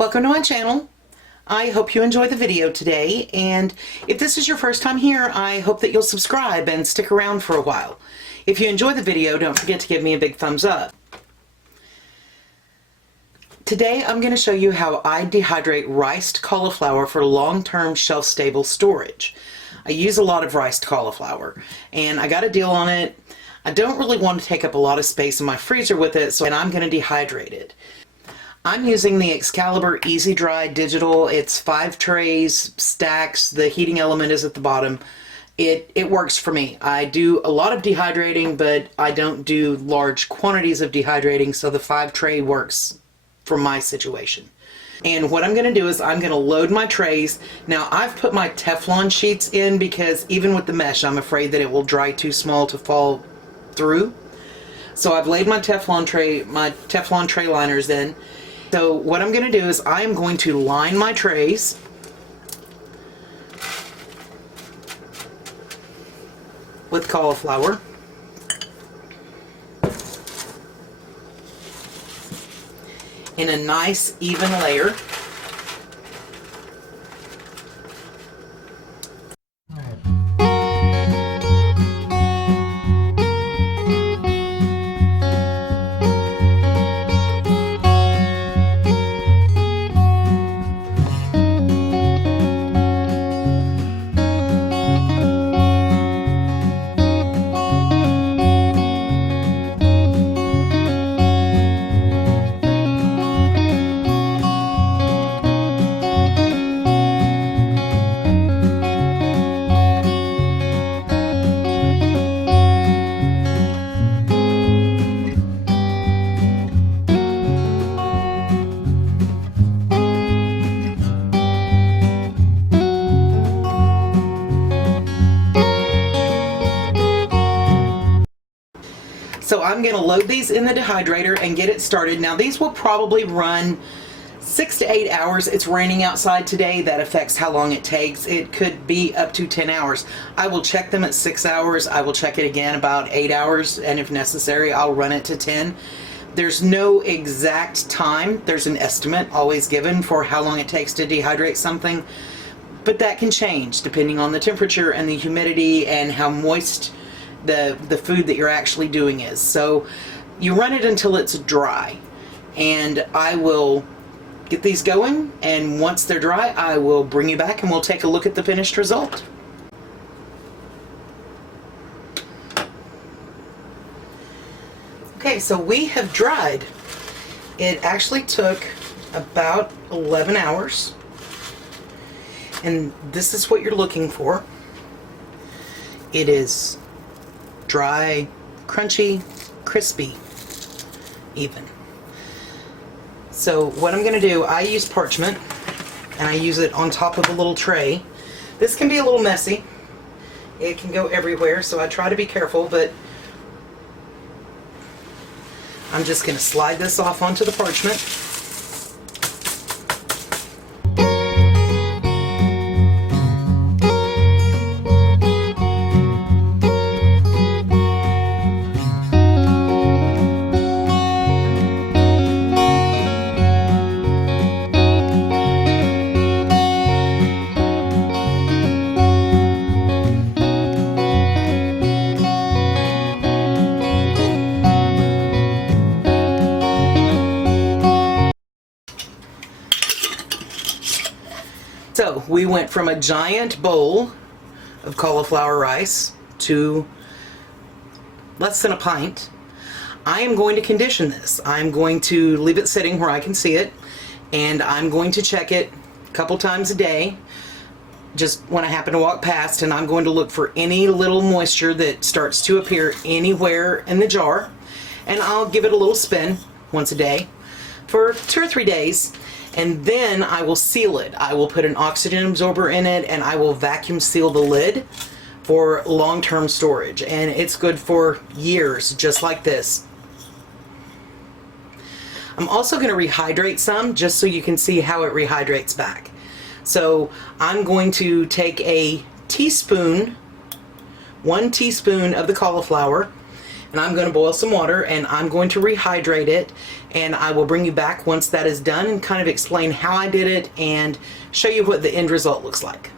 Welcome to my channel. I hope you enjoy the video today, and if this is your first time here, I hope that you'll subscribe and stick around for a while. If you enjoy the video, don't forget to give me a big thumbs up. Today I'm going to show you how I dehydrate riced cauliflower for long-term shelf-stable storage. I use a lot of riced cauliflower, and I got a deal on it. I don't really want to take up a lot of space in my freezer with it, so I'm going to dehydrate it. I'm using the Excalibur Easy Dry Digital. It's 5 trays, stacks, the heating element is at the bottom. It works for me. I do a lot of dehydrating, but I don't do large quantities of dehydrating, so the 5 tray works for my situation. And what I'm going to do is I'm going to load my trays. Now I've put my Teflon sheets in because even with the mesh I'm afraid that it will dry too small to fall through. So I've laid my Teflon tray liners in. So what I'm going to do is I am going to line my trays with cauliflower. In a nice even layer. So I'm going to load these in the dehydrator and get it started. Now these will probably run 6 to 8 hours. It's raining outside today. That affects how long it takes. It could be up to 10 hours. I will check them at 6 hours. I will check it again about 8 hours, and if necessary I'll run it to 10. There's no exact time. There's an estimate always given for how long it takes to dehydrate something, but that can change depending on the temperature and the humidity and how moist the food that you're actually doing is. So you run it until it's dry, and I will get these going, and once they're dry I will bring you back and we'll take a look at the finished result. Okay, so we have dried. It actually took about 11 hours, and this is what you're looking for. It is dry, crunchy, crispy, even. So what I'm going to do, I use parchment, and I use it on top of a little tray. This can be a little messy. It can go everywhere, so I try to be careful, but I'm just going to slide this off onto the parchment. So we went from a giant bowl of cauliflower rice to less than a pint. I am going to condition this. I'm going to leave it sitting where I can see it, and I'm going to check it a couple times a day just when I happen to walk past, and I'm going to look for any little moisture that starts to appear anywhere in the jar, and I'll give it a little spin once a day for 2 or 3 days. And then I will seal it. I will put an oxygen absorber in it, and I will vacuum seal the lid for long-term storage. And it's good for years, just like this. I'm also going to rehydrate some, just so you can see how it rehydrates back. So I'm going to take a teaspoon, 1 teaspoon of the cauliflower, and I'm going to boil some water and I'm going to rehydrate it, and I will bring you back once that is done and kind of explain how I did it and show you what the end result looks like.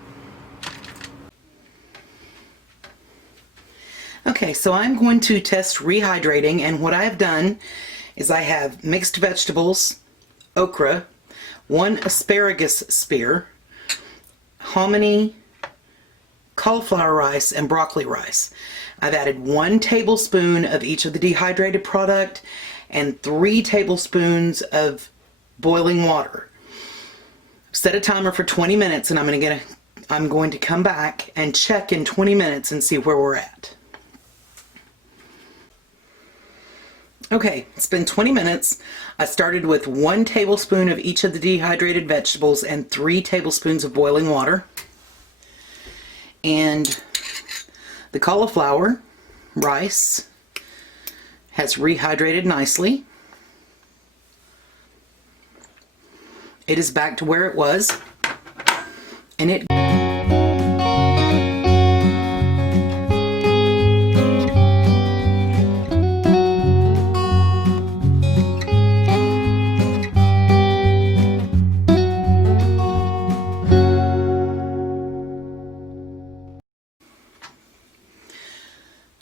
Okay, so I'm going to test rehydrating, and what I have done is I have mixed vegetables, okra, 1 asparagus spear, hominy, cauliflower rice, and broccoli rice. I've added 1 tablespoon of each of the dehydrated product and 3 tablespoons of boiling water. Set a timer for 20 minutes, and I'm going to come back and check in 20 minutes and see where we're at. Okay, it's been 20 minutes. I started with 1 tablespoon of each of the dehydrated vegetables and 3 tablespoons of boiling water. And the cauliflower rice has rehydrated nicely. It is back to where it was, and it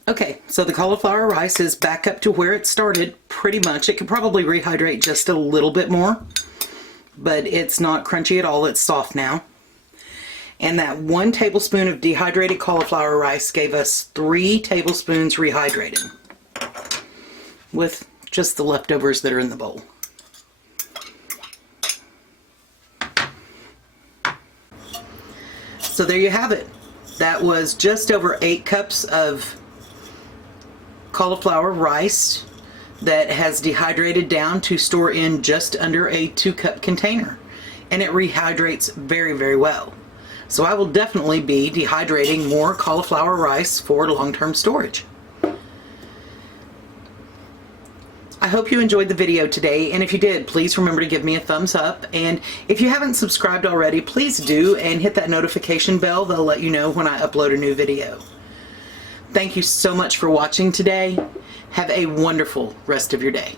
Okay, so the cauliflower rice is back up to where it started pretty much. It could probably rehydrate just a little bit more, but it's not crunchy at all. It's soft now. And that 1 tablespoon of dehydrated cauliflower rice gave us 3 tablespoons rehydrating with just the leftovers that are in the bowl. So there you have it. That was just over 8 cups of cauliflower rice that has dehydrated down to store in just under a 2-cup container, and it rehydrates very, very well. So I will definitely be dehydrating more cauliflower rice for long-term storage. I hope you enjoyed the video today, and if you did, please remember to give me a thumbs up, and if you haven't subscribed already, please do, and hit that notification bell. They'll let you know when I upload a new video. Thank you so much for watching today. Have a wonderful rest of your day.